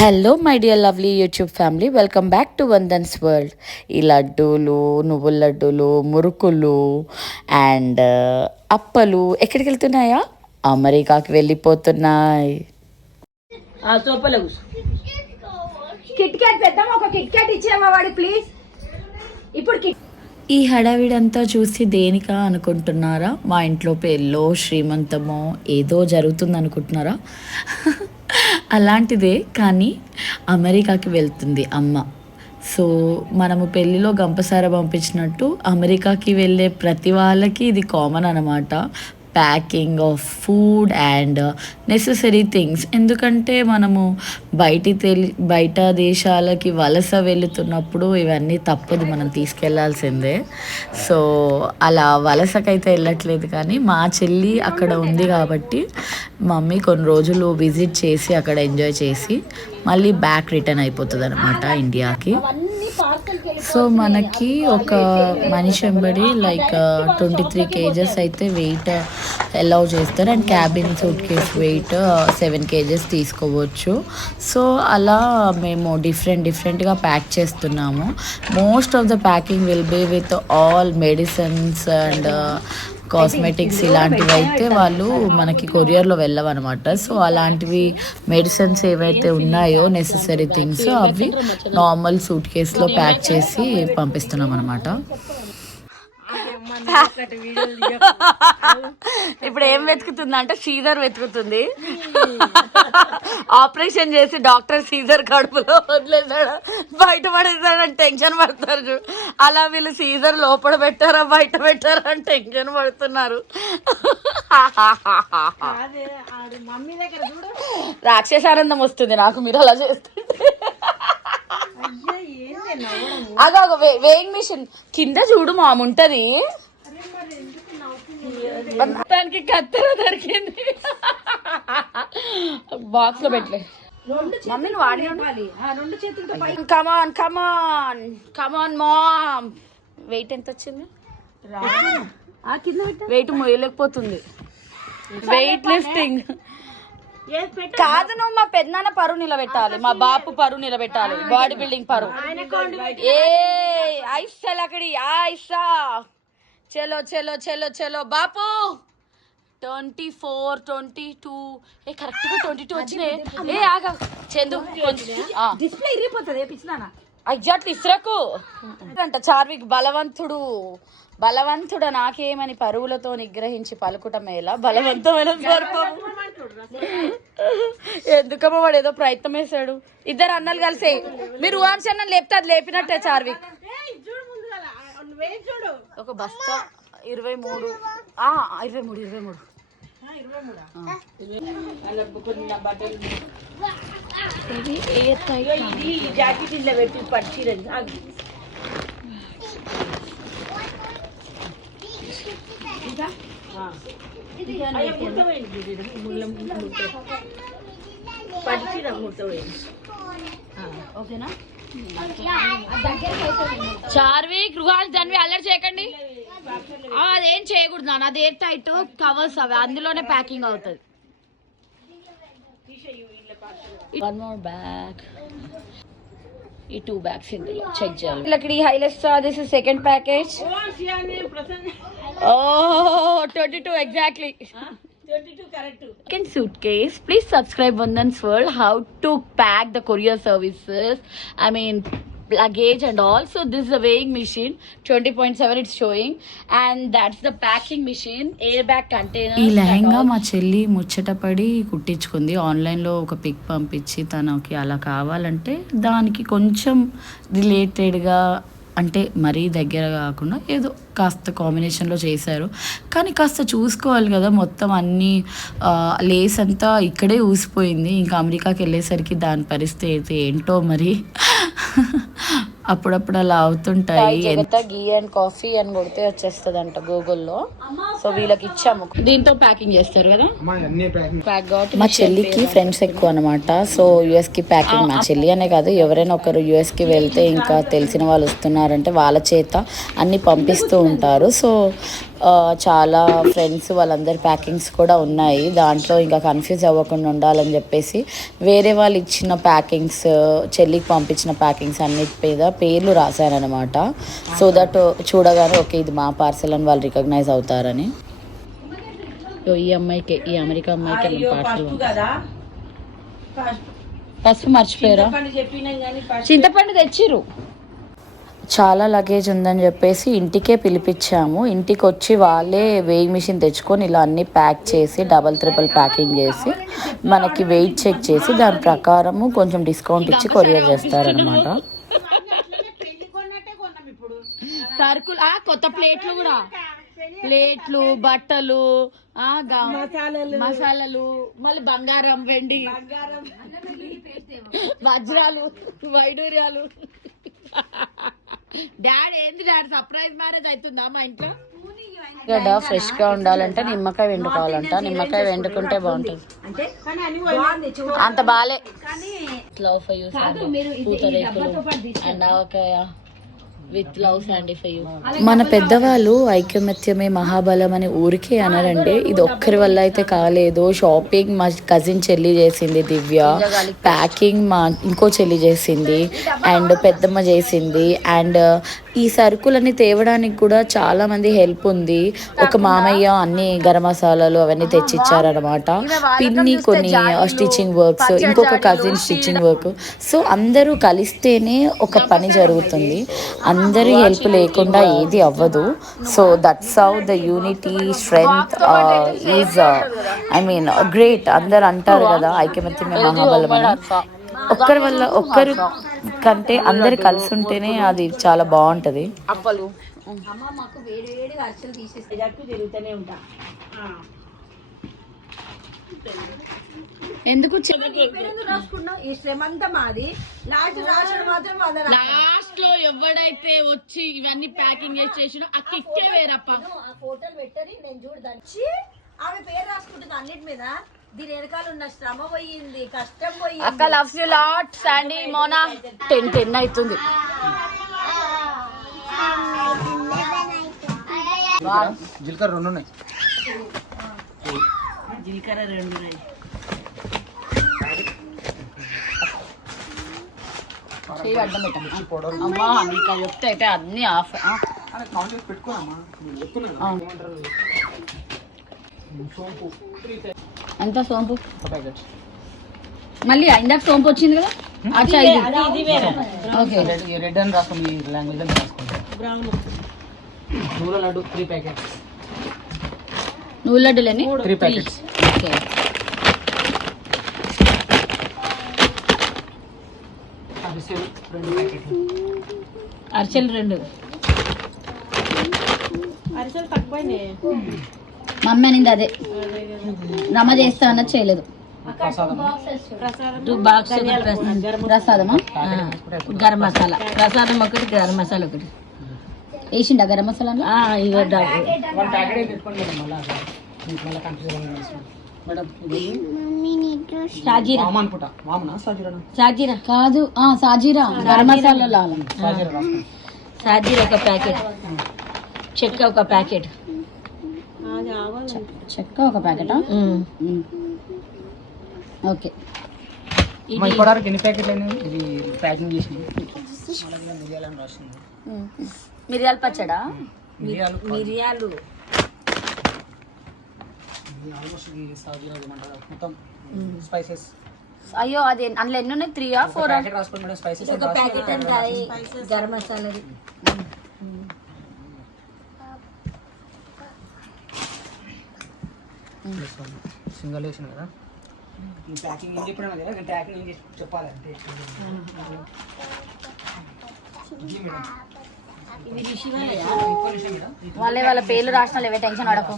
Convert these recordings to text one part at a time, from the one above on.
Hello my dear lovely YouTube family, welcome back to Vandan's world. ఈ లడ్డూలు, నువ్వుల లడ్డూలు, మురుకులు అండ్ అప్పలు ఎక్కడికి వెళ్తున్నాయా? అమెరికాకి వెళ్ళిపోతున్నాయి. ఈ హడావిడంతా చూసి దేనికా అనుకుంటున్నారా? మా ఇంట్లో పెళ్ళో శ్రీమంతమో ఏదో జరుగుతుంది అనుకుంటున్నారా? అలాంటిదే, కానీ అమెరికాకి వెళ్తుంది అమ్మ. సో మనము పెళ్ళిలో గంపసార పంపించినట్టు అమెరికాకి వెళ్ళే ప్రతి వాళ్ళకి ఇది కామన్ అనమాట. Packing of food and necessary things. ఎందుకంటే మనము బయట దేశాలకి వలస వెళుతున్నప్పుడు ఇవన్నీ తప్పదు, మనం తీసుకెళ్లాల్సిందే. సో అలా వలసకైతే వెళ్ళట్లేదు, కానీ మా చెల్లి అక్కడ ఉంది కాబట్టి మమ్మీ కొన్ని రోజులు విజిట్ చేసి అక్కడ ఎంజాయ్ చేసి మళ్ళీ బ్యాక్ రిటర్న్ అయిపోతుంది అనమాట ఇండియాకి. సో మనకి ఒక మనిషి వెంబడి లైక్ 23 kgs అయితే వెయిట్ అలౌ చేస్తారు, and cabin suitcase weight 7 kgs తీసుకోవచ్చు. సో అలా మేము డిఫరెంట్గా ప్యాక్ చేస్తున్నాము. Most of the packing will be with all medicines and cosmetics. ఇలాంటివి అయితే వాళ్ళు మనకి కొరియర్లో వెళ్ళవన్నమాట. సో అలాంటివి మెడిసిన్స్ ఏవైతే ఉన్నాయో నెససరీ థింగ్స్ అవి నార్మల్ సూట్ కేసులో ప్యాక్ చేసి పంపిస్తున్నాం అనమాట. ఇప్పుడు ఏం వెతుకుతుంది అంటే సీజర్ వెతుకుతుంది. ఆపరేషన్ చేసి డాక్టర్ సీజర్ కడుపులో వదిలేసాడు, బయట పడేసాడని టెన్షన్ పడతారు. అలా వీళ్ళు సీజర్ లోపల పెట్టారా బయట పెట్టారా అని టెన్షన్ పడుతున్నారు. రాక్షసానందం వస్తుంది నాకు మీరు అలా చేస్తుంటే. అగో వేయింగ్ మిషన్ కింద చూడు మాముంటది, దానికి కత్తెర దొరికింది. బాక్స్ లో పెట్టలే మమ్మీ, నువ్వు ఆడి కమాన్ కమాన్ కమాన్ మామ్. వెయిట్ ఎంత వచ్చింది? వెయిట్ మోయలేకపోతుంది. వెయిట్ లిఫ్టింగ్ కాదు, నువ్వు మా పెద్దనాన్న పరువు నిలబెట్టాలి, మా బాపు పరువు నిలబెట్టాలి, బాడీ బిల్డింగ్ పరువు. ఏ ఐసా లకడి ఐసా. చలో చలో చలో చలో బాపు. 24, 22 కరెక్ట్ గా 22 వచ్చినాయి. ఏ ఆగా చందు, డిస్ప్లే ఇరిగిపోతుంది. ఎగ్జాక్ట్లీ ఇస్రకు అంట. చార్విక్ బలవంతుడ నాకేమని పరువులతో నిగ్రహించి పలుకుట మేళ బలవంతమైన స్వర్పం. ఎందుకమ్మా వాడు ఏదో ప్రయత్నం వేసాడు. ఇద్దరు అన్నలు కలిసి మీరు ఊహాంశన్న లేపితే అది లేపినట్టే. చార్విక్ ఒక బస్తా 23 జాకెట్ ఇలా పెట్టి పడిచి ఓకేనా? చార్విక్ రుహాన్ దాన్ని అల్లరి చేయకండి. అదేం చేయకూడదు నాన్న, అది ఎయిర్ టైట్ కవర్స్ అవి అందులోనే ప్యాకింగ్ అవుతుంది. వన్ మోర్ బ్యాగ్, ఈ 2 bags ఇందులో చెక్ చేయాలి. లక్కడి highlights this is second package. 22 exactly. 22 correct. Second suitcase. Please subscribe Vandan's World how to pack the courier services. I mean luggage and all. So this is a weighing machine, 20.7 it's showing, and that's the packing machine, airbag container. ఈ లెహంగా మా చెల్లి ముచ్చటపడి కుట్టించుకుంది. ఆన్లైన్లో ఒక pick పంపించి తనకి అలా కావాలంటే దానికి కొంచెం రిలేటెడ్గా, అంటే మరీ దగ్గర కాకుండా ఏదో కాస్త కాంబినేషన్లో చేశారు. కానీ కాస్త చూసుకోవాలి కదా, మొత్తం అన్నీ లేస్ అంతా ఇక్కడే ఊసిపోయింది. ఇంకా అమెరికాకి వెళ్ళేసరికి దాని పరిస్థితి ఏంటో మరి. అప్పుడప్పుడు అలా అవుతుంటాయి. గీ అండ్ కాఫీ అని కొడితే వచ్చేస్తుంది అంట గూగుల్లో. సో వీళ్ళకి ఇచ్చాము, దీంతో ప్యాకింగ్ చేస్తారు కదా. మా చెల్లికి ఫ్రెండ్స్ ఎక్కువ అనమాట. సో యుఎస్కి ప్యాకింగ్, మా చెల్లి అనే కాదు ఎవరైనా ఒకరు యుఎస్కి వెళ్తే ఇంకా తెలిసిన వాళ్ళు వస్తున్నారంటే వాళ్ళ చేత అన్ని పంపిస్తూ ఉంటారు. సో చాలా ఫ్రెండ్స్ వాళ్ళందరి ప్యాకింగ్స్ కూడా ఉన్నాయి. దాంట్లో ఇంకా కన్ఫ్యూజ్ అవ్వకుండా ఉండాలని చెప్పేసి వేరే వాళ్ళు ఇచ్చిన ప్యాకింగ్స్, చెల్లికి పంపించిన ప్యాకింగ్స్ అన్నిటి మీద పేర్లు రాశారనమాట. సో దట్ చూడగానే ఓకే ఇది మా పార్సల్ అని వాళ్ళు రికగ్నైజ్ అవుతారని. ఈ అమ్మాయికి, ఈ అమెరికా అమ్మాయికి పార్సల్. పసుపు మర్చిపోయారా? చింతపండు తెచ్చిర్రు. చాలా లగేజ్ ఉందని చెప్పేసి ఇంటికే పిలిపించాము. ఇంటికి వచ్చి వాళ్ళే వేయింగ్ మిషన్ తెచ్చుకొని ఇలా అన్నీ ప్యాక్ చేసి డబల్ ట్రిపుల్ ప్యాకింగ్ చేసి మనకి వెయిట్ చెక్ చేసి దాని ప్రకారము కొంచెం డిస్కౌంట్ ఇచ్చి కొరియర్ చేస్తారనమాట. సరుకులు, కొత్త ప్లేట్లు కూడా, ప్లేట్లు, బట్టలు, మసాలాలు, మళ్ళీ బంగారం, వెండి, వజ్రాలు, వైడూర్యాలు. డాడీ ఏంది డాడీ సర్ప్రైజ్ మ్యారేజ్ అవుతుందా మా ఇంట్లో? గడ్డ ఫ్రెష్ గా ఉండాలంటే నిమ్మకాయ వెండుకోవాలంట. నిమ్మకాయ వెండుకుంటే బాగుంటుంది. అంత బాలే. Love for you pootharekulu and avakaya with love Sandy for you. మన పెద్దవాళ్ళు ఐకమత్యమే మహాబలం అని ఊరికే అనరండి. ఇది ఒక్కరి వల్ల అయితే కాలేదు. షాపింగ్ మా కజిన్ చెల్లి చేసింది దివ్య, ప్యాకింగ్ మా ఇంకో చెల్లి చేసింది, అండ్ పెద్దమ్మ చేసింది, అండ్ ఈ సరుకులన్నీ తేవడానికి కూడా చాలా మంది హెల్ప్ ఉంది. ఒక మామయ్య అన్ని గరం మసాలాలు అవన్నీ తెచ్చిచ్చారనమాట. పిన్ని కొన్ని స్టిచ్చింగ్ వర్క్స్, ఇంకొక కజిన్ స్టిచ్చింగ్ వర్క్. సో అందరూ కలిస్తేనే ఒక పని జరుగుతుంది. అందరి హెల్ప్ లేకుండా ఏది అవ్వదు. So that's how the unity strength is I mean great. అందరు అంటారు కదా ఐకమత్యమే మహాబలం అని. ఒక్కరి వల్ల ఒక్కరు కంటే అందరు కలిసి ఉంటేనే అది చాలా బాగుంటది. ఎందుకు లాస్ట్ లో ఎవడైతే వచ్చి ఇవన్నీ ప్యాకింగ్ చేసిన అక్కే వేరప్ప ఫోటోలు పెట్టని నేను చూడదాన్ని ఆమె పేరు రాసుకుంటుంది అన్నిటి మీద. దీని వెనకాల ఉన్న శ్రమ పోయింది, కష్టం పోయింది. అక్క loves you lot Sandy Mona. 10 అవుతుంది. జీలకర్ర 2 ఉన్నాయి. జీలకర్ర 2 ఉన్నాయి. అడ్డం పెట్టండి అమ్మా. మీకు అది చెప్తే అయితే అన్ని ఆఫ్ ఎంత సోంపు మళ్ళీ ఇందాక సోంపు వచ్చింది కదా. రెడ్ అని రాసుకోండి, లాంగ్వేజ్ అని రాసుకోండి. నువ్వుల లడ్డు 3 ప్యాకెట్స్. నువ్వుల లడ్డులని 3 ప్యాకెట్స్. ఓకే. అరిసెలు 2. మమ్మీ అనింది అదే. రమ చేస్తా అన్నది చేయలేదు. 2 బాక్స్ ప్రసాదమా? గరం మసాలా ప్రసాదం ఒకటి, గరం మసాలా ఒకటి వేసిండా గరం మసాలా. సాజీరా కాదు, సాజీరా గరం మసాలా. సాజీరా ఒక ప్యాకెట్, చెక్క ఒక ప్యాకెట్. చెక్క ఒక ప్యాకెటా? ఓకే. ఎన్ని ప్యాకెట్లు ఇది ప్యాకింగ్ చేసి మిరియాల పచ్చడా? మిరియాలు మొత్తం స్పైసెస్. అయ్యో అది అందులో ఎన్ని ఉన్నాయి? 3 or 4 ప్యాకెట్ రాసుకోండి మేడం. స్పైసెస్ ఒక packet and garam masala single వేసిన కదా. ఈ ప్యాకింగ్ ఏం చెప్పినా కదా, ప్యాకింగ్ ఏం చేసి చెప్పాలంటే వాళ్ళే వాళ్ళ పేర్లు రాసిన లేవే, టెన్షన్ పడకు.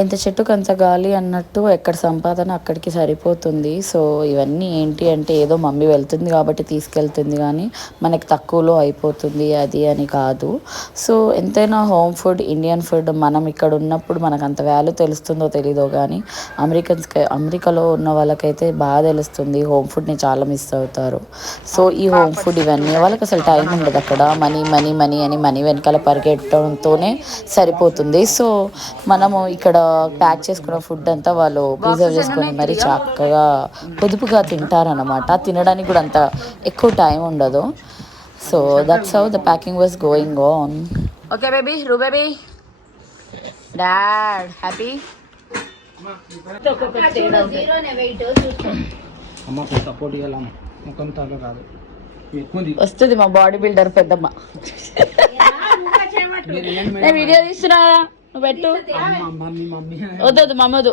ఎంత చెట్టుకు అంత గాలి అన్నట్టు ఎక్కడ సంపాదన అక్కడికి సరిపోతుంది. సో ఇవన్నీ ఏంటి అంటే ఏదో మమ్మీ వెళ్తుంది కాబట్టి తీసుకెళ్తుంది కానీ మనకి తక్కువలో అయిపోతుంది అది అని కాదు. సో ఎంతైనా హోమ్ ఫుడ్, ఇండియన్ ఫుడ్ మనం ఇక్కడ ఉన్నప్పుడు మనకు అంత వాల్యూ తెలుస్తుందో తెలీదో కానీ అమెరికాలో ఉన్న వాళ్ళకైతే బాగా తెలుస్తుంది. హోమ్ ఫుడ్ని చాలా మిస్ అవుతారు. సో ఈ హోమ్ ఫుడ్ ఇవన్నీ వాళ్ళకి అసలు టైం ఉండదు. అక్కడ మనీ మనీ మనీ అని మనీ వెనకాల పరిగెట్టడంతోనే సరిపోతుంది. సో మనము ఇక్కడ ప్యాక్ చేసుకున్న ఫుడ్ అంతా వాళ్ళు ప్రిజర్వ్ చేసుకొని మరి చక్కగా పొదుపుగా తింటారనమాట. తినడానికి కూడా అంత ఎక్కువ టైం ఉండదు. So that's how the packing was going on. Okay baby, రూ బేబీ, డాడ్ హ్యాపీ. వస్తుంది మా బాడీ బిల్డర్ పెద్దమ్మ. నేను వీడియో తీస్తున్నా, నువ్వు పెట్టు. వద్దు మమ్మీ వద్దు.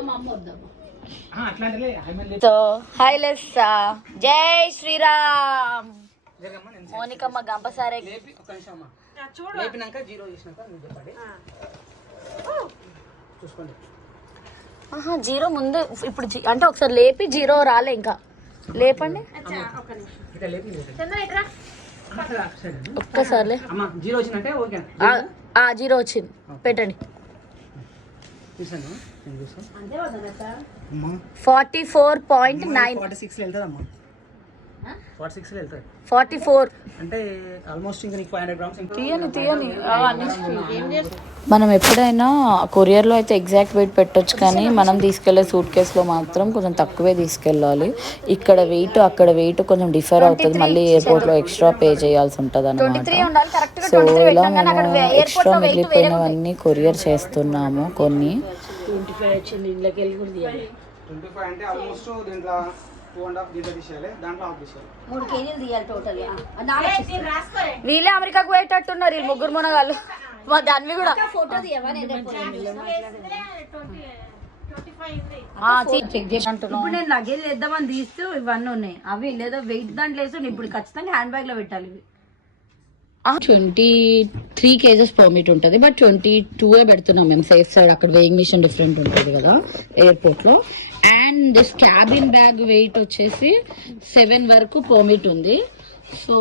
సో హాయ్ లెస్సా, జై శ్రీరామ్. మోనికమ్మ గంపసారే జీరో ముందు ఇప్పుడు అంటే ఒకసారి లేపి జీరో రాలే, ఇంకా లేపండి ఒక్కసారి. జీరో వచ్చింది, పెట్టండి. 44.9 44 అంటే ఆల్మోస్ట్ ఇంకా నీకు 500 గ్రామ్స్. తీయని మనం ఎప్పుడైనా కొరియర్లో అయితే ఎగ్జాక్ట్ వెయిట్ పెట్టొచ్చు కానీ మనం తీసుకెళ్లే సూట్ కేసులో మాత్రం కొంచెం తక్కువే తీసుకెళ్ళాలి. ఇక్కడ వెయిట్ అక్కడ వెయిట్ కొంచెం డిఫర్ అవుతుంది. మళ్ళీ ఎయిర్పోర్ట్లో ఎక్స్ట్రా పే చేయాల్సి ఉంటుంది అన్నమాట. సో ఇలా మేము ఎక్స్ట్రా మిగిలిపోయినవన్నీ కొరియర్ చేస్తున్నాము. కొన్ని 25 వచ్చింది ఇంట్లోకి వెళ్ళి కూడా తీయాలి. 25 అంటే ఆల్మోస్ట్ దీంట్లో 2.5 దీంట్లో తీసేయాలి, దాంట్లో హాఫ్ తీసేయాలి. 3 కేజీలు తీయాలి టోటల్. వీళ్ళే అమెరికాకు పోయేటట్టున్నారు ఈ ముగ్గురు మునగాళ్ళు. మా దాన్ని కూడా ఫోటో తీయవా? ఇప్పుడు నేను లగేజ్ వేద్దామని తీస్తూ ఇవన్నీ ఉన్నాయి. అవి లేదా వెయిట్ దాంట్లో వేస్తూ ఇప్పుడు ఖచ్చితంగా హ్యాండ్ బ్యాగ్ లో పెట్టాలి. ఇవి 23 కేజెస్ పర్మిట్ ఉంటుంది, బట్ 22 పెడుతున్నాం మేము సేఫ్ సైడ్. అక్కడ వెయింగ్ మిషన్ డిఫరెంట్ ఉంటుంది కదా ఎయిర్పోర్ట్ లో. And this cabin bag wait వచ్చేసి 7 వరకు పర్మిట్ ఉంది. సో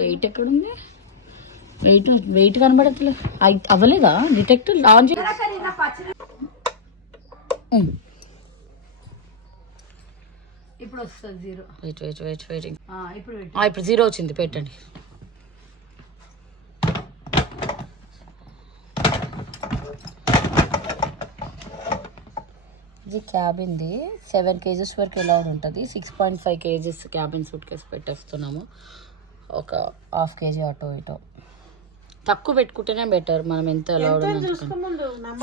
వెయిట్ ఎక్కడుంది? వెయిట్ కనబడట్లేదు. అవ్వలేదా డిటెక్టర్ లాంచ్? ఇప్పుడు వస్తుంది జీరో. ఇప్పుడు జీరో వచ్చింది, పెట్టండి. ఇది క్యాబిన్ది 7 కేజెస్ వరకు ఎలా ఉంటుంది. 6.5 కేజెస్ క్యాబిన్ సూట్ కేసు పెట్టేస్తున్నాము. ఒక హాఫ్ కేజీ అటో ఇటో తక్కువ పెట్టుకుంటేనే బెటర్. మనం ఎంత ఎలా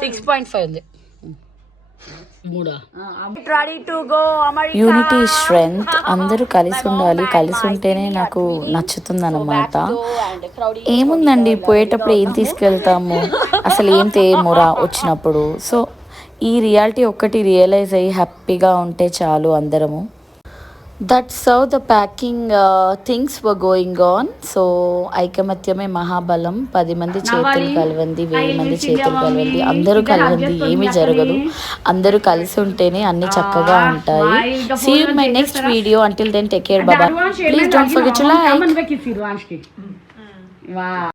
6.5 ఉంది. Unity strength. అందరూ కలిసి ఉండాలి. కలిసి ఉంటేనే నాకు నచ్చుతుంది అన్నమాట. ఏముందండి పోయేటప్పుడు ఏం తీసుకెళ్తాము, అసలు ఏం తేమురా వచ్చినప్పుడు. సో ఈ రియాలిటీ ఒక్కటి రియలైజ్ అయ్యి హ్యాపీగా ఉంటే చాలు అందరము. That's how the packing things were going on. So ఐకమత్యమే మహాబలం. 10 మంది చేతులు కలవంది, 1000 మంది చేతులు కలవంది, అందరూ కలవంది ఏమీ జరగదు. అందరూ కలిసి ఉంటేనే అన్ని చక్కగా ఉంటాయి. See you in my next video. Until then take care, bye. Please don't forget to like.